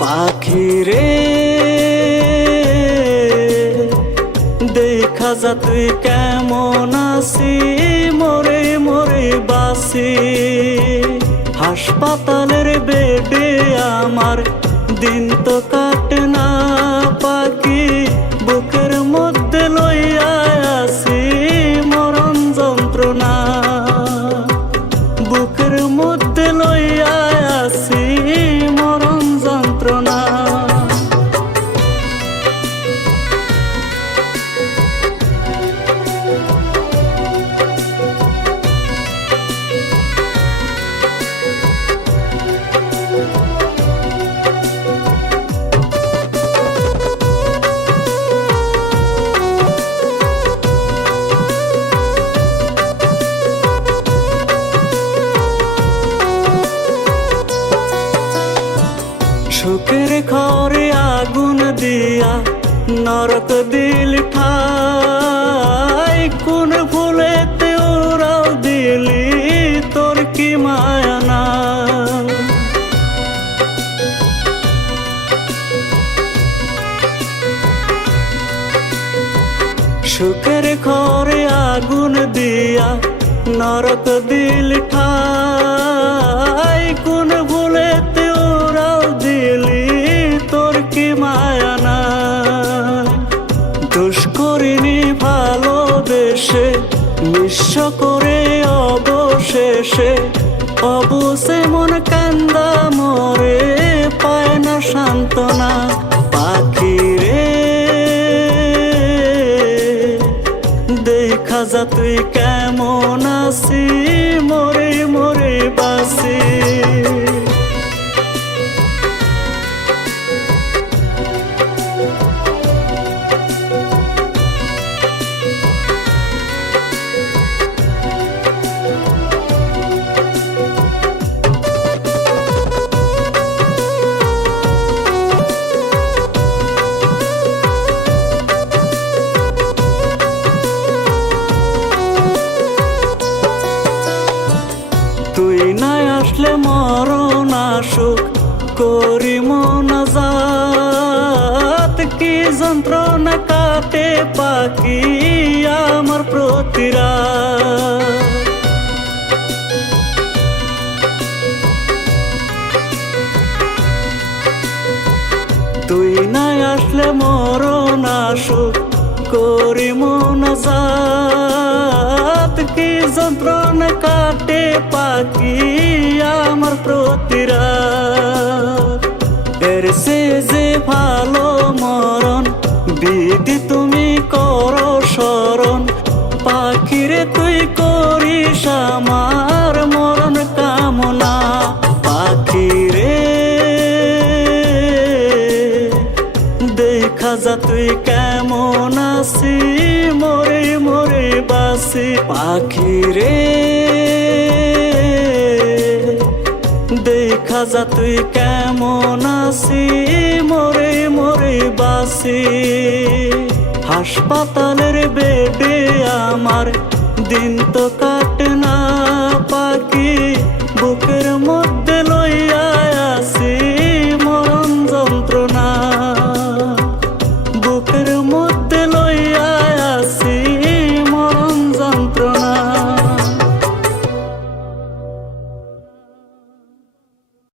পাখি রে দেখা যা তুই কেমন আছি, মরে মরে বাসি। হাসপাতালের বেডে আমার দিন তো কাটে না পাখি, বুকের মধ্যে লইয়া আছি মরণ যন্ত্রণা, বুকের মধ্যে লইয়া আছি মরণ যন্ত্রণা। সুখের ঘরে আগুন দিয়া নরক দিল ঠাই, কোন ভুলেতে ওরাও দিলি তোর কি মায়া না। সুখের ঘরে আগুন দিয়া নরক দিল ঠাই, কোন ভুলেতে ওরাও দিলি তোর কি মায়া না। দোষ করিনি ভালোবেসে নিঃস্ব করে অবশেষে, অবশ্যে মন কান্দা মরে পায় না সান্ত্বনা। পাখি রে দেখা যা তুই কেমন আছি, মরে মরে বাসি। তুই নাই আসলে মরণ আসুক করি মোনাজাত, কি যন্ত্রণা কাটে পাখি আমার প্রতিরাত। তুই নাই আসলে মরণ আসুক করি মোনাজাত, কি যন্ত্রণা কাটে পাখি আমার প্রতিরাত। এর সে যে ভালো মরণ বিধি তুমি করো স্মরণ, পাখিরে তুই করিস আমার মরণ কামনা। পাখি রে দেখা যা তুই কেমন আছি, মরে মরে বাসি। পাখি রে দেখা যা তুই কেমন আছি, মরে মরে বাসি। হাসপাতালের বেডে আমার দিন তো কাটে না পাখি, বুকের